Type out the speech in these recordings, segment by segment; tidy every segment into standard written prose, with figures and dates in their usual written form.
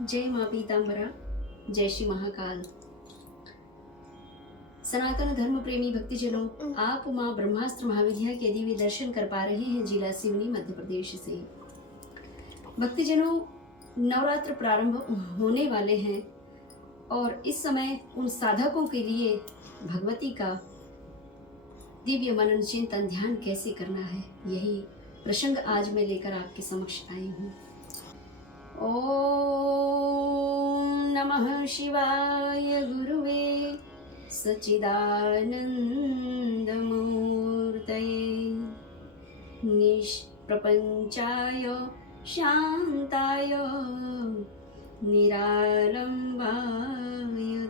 जय माँ पीताम्बरा, जय श्री महाकाल। सनातन धर्म प्रेमी भक्तजनों, आप माँ ब्रह्मास्त्र महाविद्या के दिव्य दर्शन कर पा रहे हैं जिला सिवनी मध्य प्रदेश से। भक्तजनों, नवरात्र प्रारंभ होने वाले हैं और इस समय उन साधकों के लिए भगवती का दिव्य मनन चिंतन ध्यान कैसे करना है, यही प्रसंग आज मैं लेकर आपके समक्ष आई हूँ। ओम नमः शिवाय गुरुवे सच्चिदानंद मूर्तये निष्प्रपंचाय शांताय निरालंबाय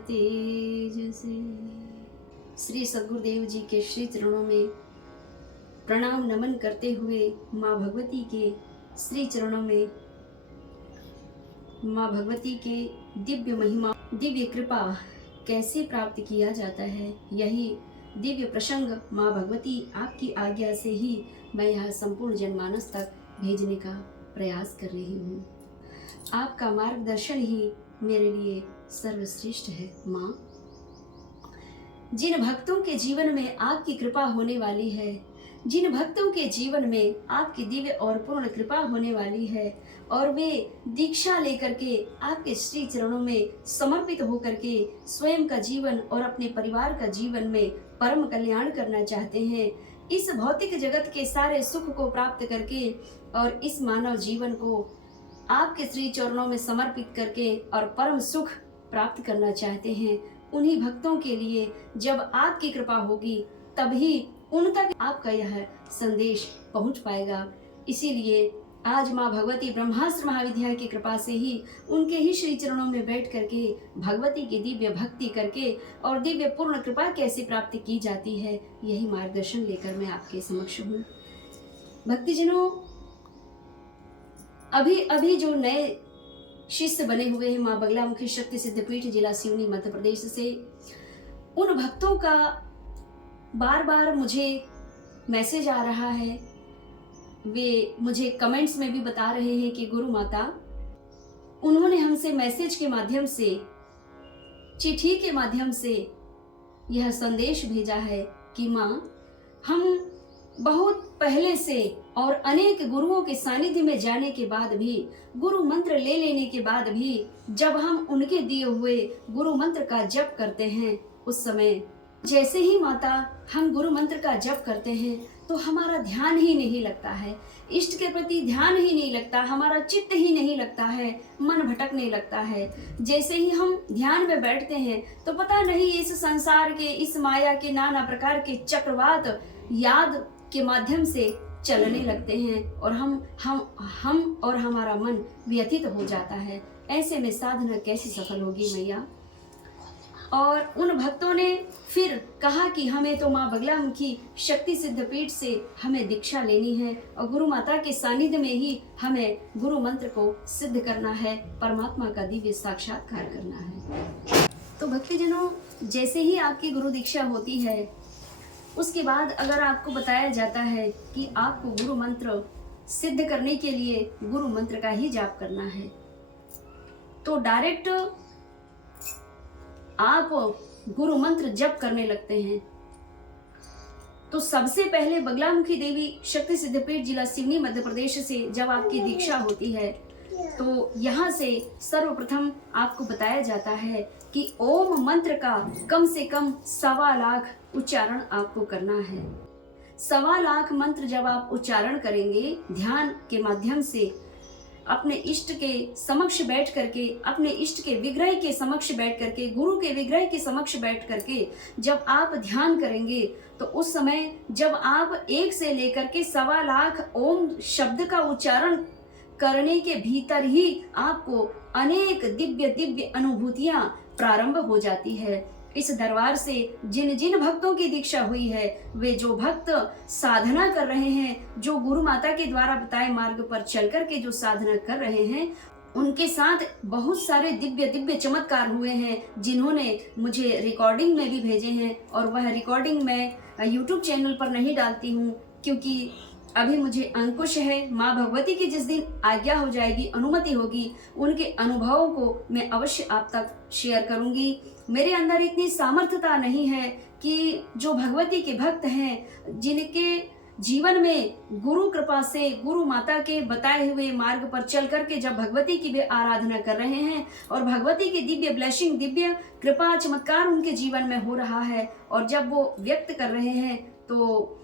तेजसे। श्री सद्गुरुदेव जी के श्री चरणों में प्रणाम नमन करते हुए माँ भगवती के श्री चरणों में माँ भगवती के दिव्य महिमा, दिव्य कृपा कैसे प्राप्त किया जाता है, यही दिव्य प्रसंग माँ भगवती आपकी आज्ञा से ही मैं यह संपूर्ण जनमानस तक भेजने का प्रयास कर रही हूँ। आपका मार्गदर्शन ही मेरे लिए सर्वश्रेष्ठ है माँ। जिन भक्तों के जीवन में आपकी कृपा होने वाली है, जिन भक्तों के जीवन में आपकी दिव्य और पूर्ण कृपा होने वाली है और वे दीक्षा लेकर के आपके श्री चरणों में समर्पित होकर के स्वयं का जीवन और अपने परिवार का जीवन में परम कल्याण करना चाहते हैं, इस भौतिक जगत के सारे सुख को प्राप्त करके और इस मानव जीवन को आपके श्री चरणों में समर्पित करके और परम सुख प्राप्त करना चाहते हैं, उन्हीं भक्तों के लिए जब आपकी कृपा होगी तभी उन तक आपका यह संदेश पहुंच पाएगा। इसीलिए आज माँ भगवती ब्रह्मास्त्र महाविद्या की कृपा से ही उनके ही श्री चरणों में बैठ करके भगवती की दिव्य भक्ति करके और दिव्य पूर्ण कृपा कैसे प्राप्त की जाती है, यही मार्गदर्शन लेकर मैं आपके समक्ष हूँ। भक्तिजनों, अभी अभी जो नए शिष्य बने हुए हैं माँ बगलामुखी शक्ति सिद्धपीठ जिला सिवनी मध्य प्रदेश से, उन भक्तों का बार बार मुझे मैसेज आ रहा है। वे मुझे कमेंट्स में भी बता रहे हैं कि गुरु माता, उन्होंने हमसे मैसेज के माध्यम से, चिट्ठी के माध्यम से यह संदेश भेजा है कि माँ, हम बहुत पहले से और अनेक गुरुओं के सानिध्य में जाने के बाद भी, गुरु मंत्र ले लेने के बाद भी, जब हम उनके दिए हुए गुरु मंत्र का जप करते हैं, उस समय जैसे ही माता हम गुरु मंत्र का जप करते हैं तो हमारा ध्यान ही नहीं लगता है, इष्ट के प्रति ध्यान ही नहीं लगता, हमारा चित्त ही नहीं लगता है, मन भटकने लगता है। जैसे ही हम ध्यान में बैठते हैं तो पता नहीं इस संसार के, इस माया के नाना प्रकार के चक्रवात याद के माध्यम से चलने लगते हैं और हम और हमारा मन व्यथित हो जाता है। ऐसे में साधना कैसे सफल होगी मैया? और उन भक्तों ने फिर कहा कि हमें तो माँ बगलामुखी शक्ति सिद्धपीठ से हमें दीक्षा लेनी है और गुरु माता के सानिध्य में ही हमें गुरु मंत्र को सिद्ध करना है, परमात्मा का दिव्य साक्षात्कार करना है। तो भक्तजनों, जैसे ही आपकी गुरु दीक्षा होती है, उसके बाद अगर आपको बताया जाता है कि आपको गुरु मंत्र सिद्ध करने के लिए गुरु मंत्र का ही जाप करना है, तो डायरेक्ट आप गुरु मंत्र जप करने लगते हैं। तो सबसे पहले बगलामुखी देवी शक्ति सिद्धपीठ जिला सिवनी मध्य प्रदेश से जब आपकी दीक्षा होती है तो यहाँ से सर्वप्रथम आपको बताया जाता है कि ओम मंत्र का कम से कम 1.25 लाख उच्चारण आपको करना है। 1.25 लाख मंत्र जब आप उच्चारण करेंगे ध्यान के माध्यम से, अपने इष्ट के समक्ष बैठ करके, अपने इष्ट के विग्रह के समक्ष बैठ करके, गुरु के विग्रह के समक्ष बैठ करके जब आप ध्यान करेंगे तो उस समय जब आप 1 से लेकर के 1.25 लाख ओम शब्द का उच्चारण करने के भीतर ही आपको अनेक दिव्य दिव्य अनुभूतियां प्रारंभ हो जाती है। इस दरबार से जिन जिन भक्तों की दीक्षा हुई है, वे जो भक्त साधना कर रहे हैं, जो गुरु माता के द्वारा बताए मार्ग पर चल कर के जो साधना कर रहे हैं, उनके साथ बहुत सारे दिव्य दिव्य चमत्कार हुए हैं, जिन्होंने मुझे रिकॉर्डिंग में भी भेजे हैं। और वह रिकॉर्डिंग मैं YouTube चैनल पर नहीं डालती हूँ, क्योंकि अभी मुझे अंकुश है। माँ भगवती की जिस दिन आज्ञा हो जाएगी, अनुमति होगी, उनके अनुभवों को मैं अवश्य आप तक शेयर करूंगी। मेरे अंदर इतनी सामर्थ्यता नहीं है कि जो भगवती के भक्त हैं, जिनके जीवन में गुरु कृपा से, गुरु माता के बताए हुए मार्ग पर चल करके जब भगवती की वे आराधना कर रहे हैं और भगवती की दिव्य ब्लेसिंग, दिव्य कृपा, चमत्कार उनके जीवन में हो रहा है और जब वो व्यक्त कर रहे हैं, तो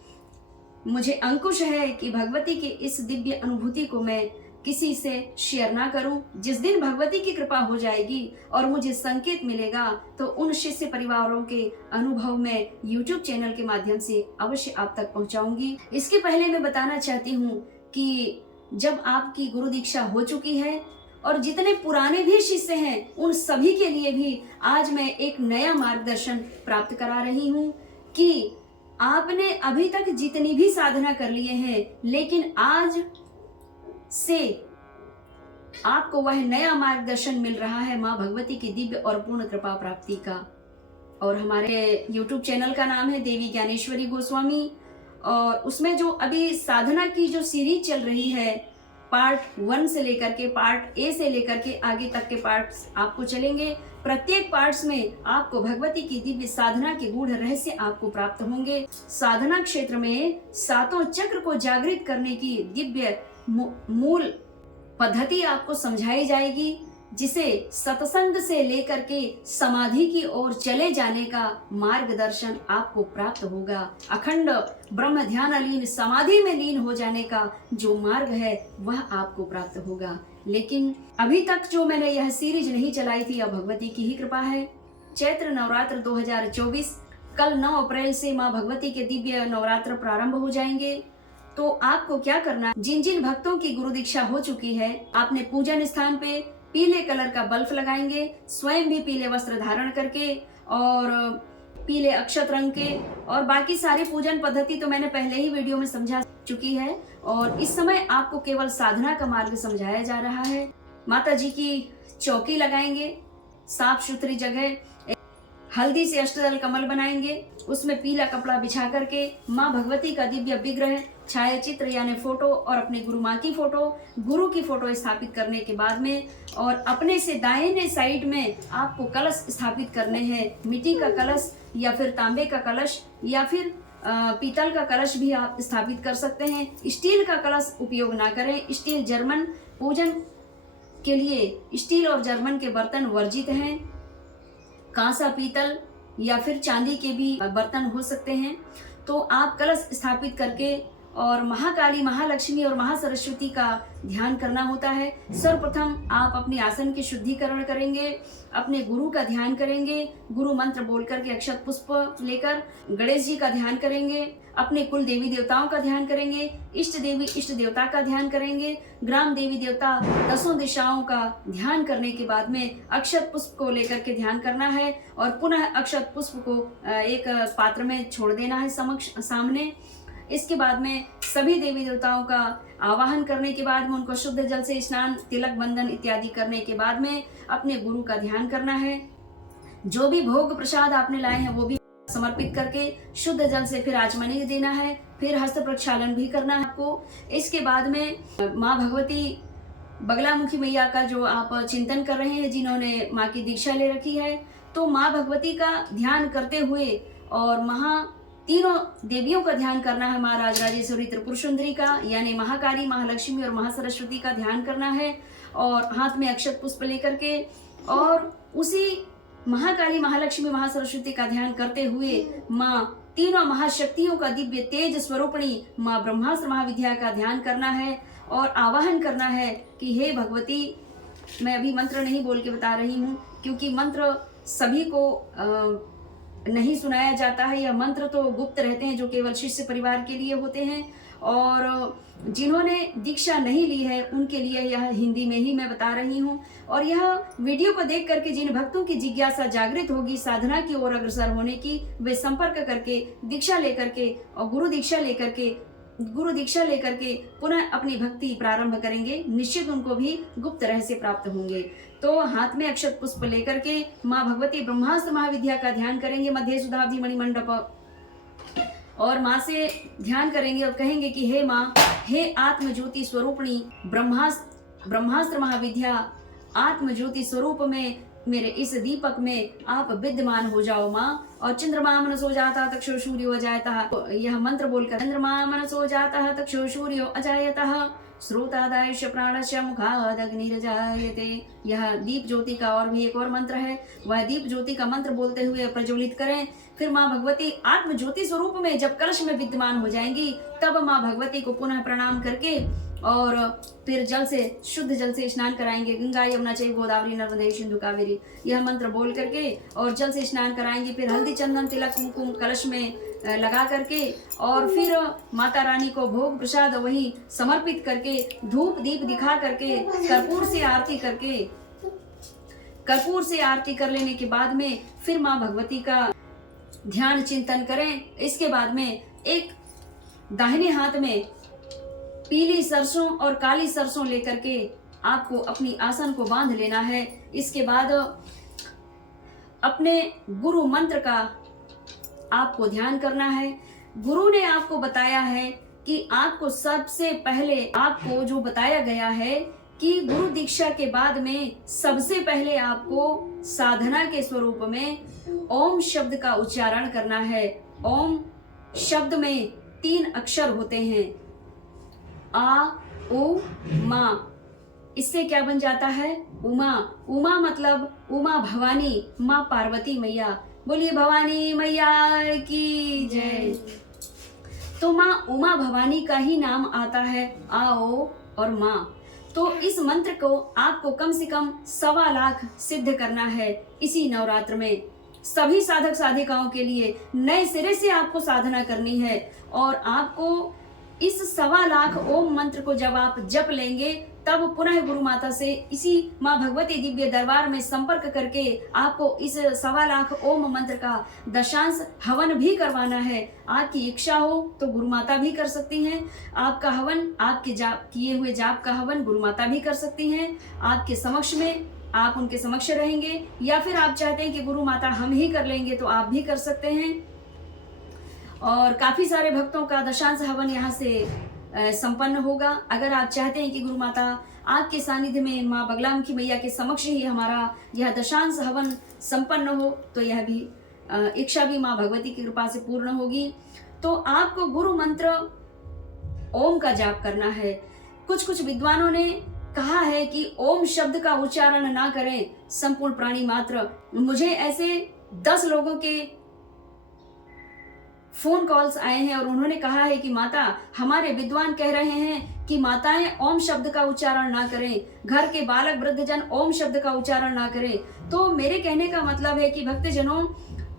मुझे अंकुश है कि भगवती की इस दिव्य अनुभूति को मैं किसी से शेयर ना करूं। जिस दिन भगवती की कृपा हो जाएगी और मुझे संकेत मिलेगा, तो उन शिष्य परिवारों के अनुभव में YouTube चैनल के माध्यम से अवश्य आप तक पहुंचाऊंगी। इसके पहले मैं बताना चाहती हूँ कि जब आपकी गुरु दीक्षा हो चुकी है और जितने पुराने भी शिष्य हैं, उन सभी के लिए भी आज मैं एक नया मार्गदर्शन प्राप्त करा रही हूँ कि आपने अभी तक जितनी भी साधना कर लिए हैं, लेकिन आज से आपको वह नया मार्गदर्शन मिल रहा है माँ भगवती की दिव्य और पूर्ण कृपा प्राप्ति का। और हमारे YouTube चैनल का नाम है देवी ज्ञानेश्वरी गोस्वामी, और उसमें जो अभी साधना की जो सीरीज चल रही है, पार्ट 1 से लेकर के पार्ट ए से लेकर के आगे तक के पार्ट्स आपको चलेंगे। प्रत्येक पार्ट्स में आपको भगवती की दिव्य साधना के गूढ़ रहस्य आपको प्राप्त होंगे। साधना क्षेत्र में सातों चक्र को जागृत करने की दिव्य मूल पद्धति आपको समझाई जाएगी, जिसे सत्संग से लेकर के समाधि की ओर चले जाने का मार्गदर्शन आपको प्राप्त होगा। अखंड ब्रह्म ध्यान अलीन समाधि में लीन हो जाने का जो मार्ग है वह आपको प्राप्त होगा। लेकिन अभी तक जो मैंने यह सीरीज नहीं चलाई थी, अब भगवती की ही कृपा है। चैत्र नवरात्र 2024 कल 9 अप्रैल से माँ भगवती के दिव्य नवरात्र प्रारंभ हो जाएंगे। तो आपको क्या करना, जिन जिन भक्तों की गुरु दीक्षा हो चुकी है, आपने पूजन स्थान पे पीले कलर का बल्ब लगाएंगे, स्वयं भी पीले वस्त्र धारण करके और पीले अक्षत रंग के, और बाकी सारी पूजन पद्धति तो मैंने पहले ही वीडियो में समझा चुकी है। और इस समय आपको केवल साधना का मार्ग समझाया जा रहा है। माता जी की चौकी लगाएंगे, साफ सुथरी जगह, हल्दी से अष्टदल कमल बनाएंगे, उसमें पीला कपड़ा बिछा करके माँ भगवती का दिव्य विग्रह, छाया चित्र यानी फोटो और अपने गुरु माँ की फोटो, गुरु की फोटो स्थापित करने के बाद में, और अपने से दाहिने साइड में आपको कलश स्थापित करने हैं। मिट्टी का कलश या फिर तांबे का कलश या फिर पीतल का कलश भी आप स्थापित कर सकते हैं। स्टील का कलश उपयोग ना करें। स्टील जर्मन पूजन के लिए स्टील और जर्मन के बर्तन वर्जित हैं। कांसा, पीतल या फिर चांदी के भी बर्तन हो सकते हैं। तो आप कलश स्थापित करके और महाकाली, महालक्ष्मी और महासरस्वती का ध्यान करना होता है। सर्वप्रथम आप अपने आसन की शुद्धिकरण करेंगे, अपने गुरु का ध्यान करेंगे, गुरु मंत्र बोल करके अक्षत पुष्प लेकर गणेश जी का ध्यान करेंगे, अपने कुल देवी देवताओं का ध्यान करेंगे, इष्ट देवी इष्ट देवता का ध्यान करेंगे, ग्राम देवी देवता, 10 दिशाओं का ध्यान करने के बाद में अक्षत पुष्प को लेकर के ध्यान करना है और पुनः अक्षत पुष्प को एक पात्र में छोड़ देना है सामने। इसके बाद में सभी देवी देवताओं का आवाहन करने के बाद में उनको शुद्ध जल से स्नान, तिलक, बंधन इत्यादि करने के बाद में अपने गुरु का ध्यान करना है। जो भी भोग प्रसाद आपने लाए हैं वो भी समर्पित करके शुद्ध जल से फिर आचमनी देना है, फिर हस्त प्रक्षालन भी करना है आपको। इसके बाद में माँ भगवती बगलामुखी मैया का जो आप चिंतन कर रहे हैं, जिन्होंने माँ की दीक्षा ले रखी है, तो माँ भगवती का ध्यान करते हुए और तीनों देवियों का ध्यान करना है। माँ राजराजेश्वरी त्रिपुर सुंदरी का यानी महाकाली, महालक्ष्मी और महासरस्वती का ध्यान करना है और हाथ में अक्षत पुष्प लेकर के, और उसी महाकाली, महालक्ष्मी, महासरस्वती का ध्यान करते हुए माँ तीनों महाशक्तियों का दिव्य तेज स्वरूपणी माँ ब्रह्मास्त्र महाविद्या का ध्यान करना है और आवाहन करना है कि हे भगवती, मैं अभी मंत्र नहीं बोल के बता रही हूँ क्योंकि मंत्र सभी को नहीं सुनाया जाता है। यह मंत्र तो गुप्त रहते हैं जो केवल शिष्य परिवार के लिए होते हैं, और जिन्होंने दीक्षा नहीं ली है उनके लिए यह हिंदी में ही मैं बता रही हूँ। और यह वीडियो को देख करके जिन भक्तों की जिज्ञासा जागृत होगी साधना की ओर अग्रसर होने की, वे संपर्क करके दीक्षा लेकर के और गुरु दीक्षा लेकर के पुनः अपनी भक्ति प्रारंभ करेंगे। निश्चित उनको भी गुप्त रहस्य प्राप्त होंगे। तो हाथ में अक्षत पुष्प लेकर के माँ भगवती ब्रह्मास्त्र महाविद्या का ध्यान करेंगे। मध्य सुधाब्दी मणिमंडप और माँ से ध्यान करेंगे और कहेंगे कि हे माँ, हे आत्म ज्योति स्वरूपणी, ब्रह्मास्त्र महाविद्या, आत्म ज्योति स्वरूप में मेरे इस दीपक में आप विद्यमान हो जाओ माँ। और चंद्रमा मनसो जाता तक्षो सूर्यो अजायतः, यह मंत्र बोलकर चंद्रमा मनसो जाता तक्षो सूर्यो अजायतः, श्रोतादायश प्राणश मुखादग्निर्जायते। यह दीप ज्योति का और भी एक और मंत्र है, वह दीप ज्योति का मंत्र बोलते हुए प्रज्वलित करें। फिर माँ भगवती आत्म ज्योति स्वरूप में जब कलश में विद्यमान हो जाएंगी, तब माँ भगवती को पुनः प्रणाम करके और फिर जल से, शुद्ध जल से स्नान कराएंगे। गंगा यमुना चैव गोदावरी नर्मदे सिंधु कावेरी, यह मंत्र बोल करके और जल से स्नान कराएंगे। फिर हल्दी चंदन तिलक कुमकुम कलश में लगा करके और फिर माता रानी को भोग प्रसाद वही समर्पित करके, धूप दीप दिखा करके, कर्पूर से आरती कर लेने के बाद में फिर माँ भगवती का ध्यान चिंतन करें। इसके बाद में एक दाहिने हाथ में पीली सरसों और काली सरसों लेकर के आपको अपनी आसन को बांध लेना है। इसके बाद अपने गुरु मंत्र का आपको ध्यान करना है। गुरु ने आपको बताया है कि आपको सबसे पहले, आपको जो बताया गया है कि गुरु दीक्षा के बाद में सबसे पहले आपको साधना के स्वरूप में ओम शब्द का उच्चारण करना है। ओम शब्द में 3 अक्षर होते हैं, आ उ मा। इससे क्या बन जाता है? उमा। उमा मतलब उमा भवानी, माँ पार्वती मैया। बोलिए भवानी मैया की जय। तो माँ उमा भवानी का ही नाम आता है आओ और माँ। तो इस मंत्र को आपको कम से कम 1.25 लाख सिद्ध करना है इसी नवरात्र में। सभी साधक साधिकाओं के लिए नए सिरे से आपको साधना करनी है और आपको इस 1.25 लाख ओम मंत्र को जब आप जप लेंगे, तब पुनः गुरु माता से इसी माँ भगवती दिव्य दरबार में संपर्क करके आपको इस 1.25 लाख ओम मंत्र का दशांश हवन भी करवाना है। आपकी इच्छा हो तो गुरु माता भी कर सकती हैं। आपका हवन, आपके जाप किए हुए जाप का हवन गुरु माता भी कर सकती हैं। आपके समक्ष में, आप उनके समक्ष रहेंगे, या फिर आप चाहते हैं कि गुरु माता हम ही कर लेंगे तो आप भी कर सकते हैं। और काफी सारे भक्तों का दशांश हवन यहाँ से संपन्न होगा। अगर आप चाहते हैं कि गुरु माता आपके सानिध्य में माँ बगलामुखी मैया के समक्ष ही हमारा यह दशांश हवन संपन्न हो, तो यह भी इच्छा भी माँ भगवती की कृपा से पूर्ण होगी। तो आपको गुरु मंत्र ओम का जाप करना है। कुछ विद्वानों ने कहा है कि ओम शब्द का उच्चारण ना करें संपूर्ण प्राणी मात्र। मुझे ऐसे 10 लोगों के फोन कॉल्स आए हैं और उन्होंने कहा है कि माता, हमारे विद्वान कह रहे हैं कि माताएं ओम शब्द का उच्चारण ना करें, घर के बालक वृद्धजन ओम शब्द का उच्चारण ना करें। तो मेरे कहने का मतलब है कि भक्तजनों,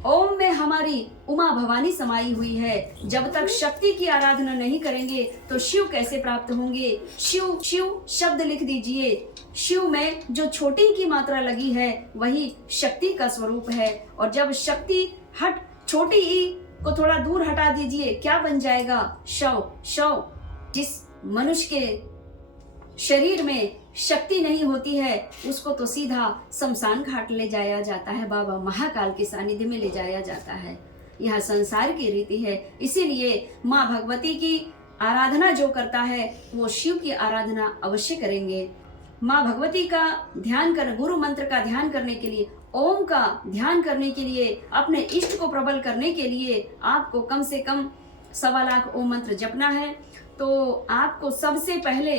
ओम में हमारी उमा भवानी समाई हुई है। जब तक शक्ति की आराधना नहीं करेंगे तो शिव कैसे प्राप्त होंगे? शिव शिव शब्द लिख दीजिए। शिव में जो छोटी की मात्रा लगी है वही शक्ति का स्वरूप है। और जब शक्ति छोटी ई को थोड़ा दूर हटा दीजिए, क्या बन जाएगा? शव। शव। जिस मनुष्य के शरीर में शक्ति नहीं होती है उसको तो सीधा शमशान घाट ले जाया जाता है, बाबा महाकाल के सानिध्य में ले जाया जाता है। यह संसार की रीति है। इसीलिए माँ भगवती की आराधना जो करता है वो शिव की आराधना अवश्य करेंगे। माँ भगवती का ध्यान कर, गुरु मंत्र का ध्यान करने के लिए, ओम का ध्यान करने के लिए, अपने इष्ट को प्रबल करने के लिए आपको कम से कम 1.25 लाख ओम मंत्र जपना है। तो आपको सबसे पहले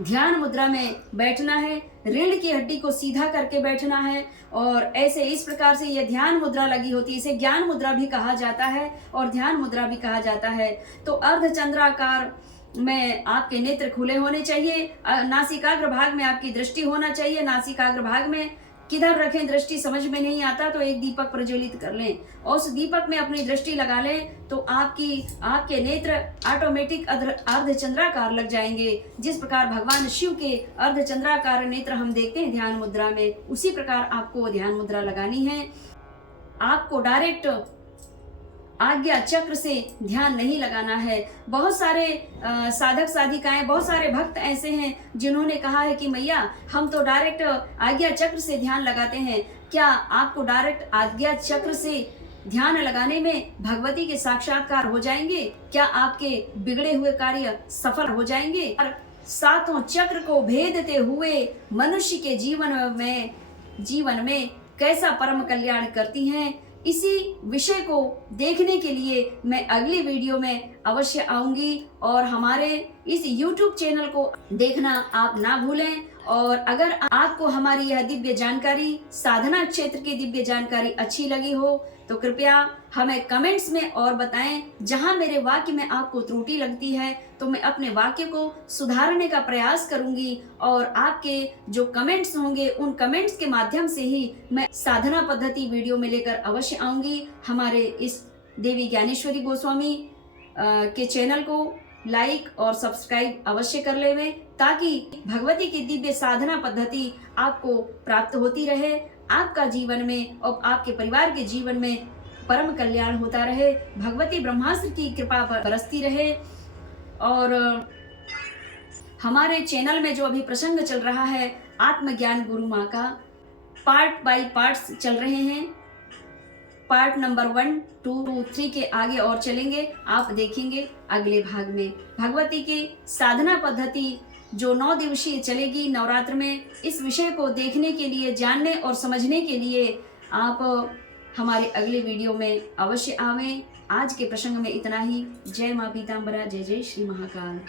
ध्यान मुद्रा में बैठना है, रीढ़ की हड्डी को सीधा करके बैठना है और ऐसे इस प्रकार से यह ध्यान मुद्रा लगी होती है। इसे ज्ञान मुद्रा भी कहा जाता है और ध्यान मुद्रा भी कहा जाता है। तो अर्धचंद्राकार में आपके नेत्र खुले होने चाहिए, नासिकाग्र भाग में आपकी दृष्टि होना चाहिए। नासिकाग्र भाग में किधर रखें दृष्टि समझ में नहीं आता तो एक दीपक प्रज्वलित कर लें और उस दीपक में अपनी दृष्टि लगा लें तो आपके नेत्र ऑटोमेटिक अर्धचंद्राकार लग जाएंगे। जिस प्रकार भगवान शिव के अर्धचंद्राकार नेत्र हम देखते हैं ध्यान मुद्रा में, उसी प्रकार आपको ध्यान मुद्रा लगानी है। आपको डायरेक्ट आज्ञा चक्र से ध्यान नहीं लगाना है। बहुत सारे साधक साधिकाएं, बहुत सारे भक्त ऐसे हैं जिन्होंने कहा है कि मैया हम तो डायरेक्ट आज्ञा चक्र से ध्यान लगाते हैं। क्या आपको डायरेक्ट आज्ञा चक्र से ध्यान लगाने में भगवती के साक्षात्कार हो जाएंगे? क्या आपके बिगड़े हुए कार्य सफल हो जाएंगे? और सातों चक्र को भेदते हुए मनुष्य के जीवन में कैसा परम कल्याण करती हैं, इसी विषय को देखने के लिए मैं अगली वीडियो में अवश्य आऊंगी। और हमारे इस YouTube चैनल को देखना आप ना भूलें। और अगर आपको हमारी यह दिव्य जानकारी, साधना क्षेत्र की दिव्य जानकारी अच्छी लगी हो तो कृपया हमें कमेंट्स में और बताएं। जहां मेरे वाक्य में आपको त्रुटि लगती है तो मैं अपने वाक्य को सुधारने का प्रयास करूंगी, और आपके जो कमेंट्स होंगे उन कमेंट्स के माध्यम से ही मैं साधना पद्धति वीडियो में लेकर अवश्य आऊंगी। हमारे इस देवी ज्ञानेश्वरी गोस्वामी के चैनल को लाइक और सब्सक्राइब अवश्य कर लेवें, ताकि भगवती की दिव्य साधना पद्धति आपको प्राप्त होती रहे, आपका जीवन में और आपके परिवार के जीवन में परम कल्याण होता रहे, भगवती ब्रह्मास्त्र की कृपा बरसती रहे। और हमारे चैनल में जो अभी प्रसंग चल रहा है आत्मज्ञान गुरु माँ का, पार्ट बाय पार्ट्स चल रहे हैं। पार्ट नंबर 1, 2, 3 के आगे और चलेंगे, आप देखेंगे अगले भाग में। भगवती की साधना पद्धति जो 9 दिवसीय चलेगी नवरात्र में, इस विषय को देखने के लिए, जानने और समझने के लिए आप हमारे अगले वीडियो में अवश्य आवें। आज के प्रसंग में इतना ही। जय माँ पीताम्बरा, जय जय श्री महाकाल।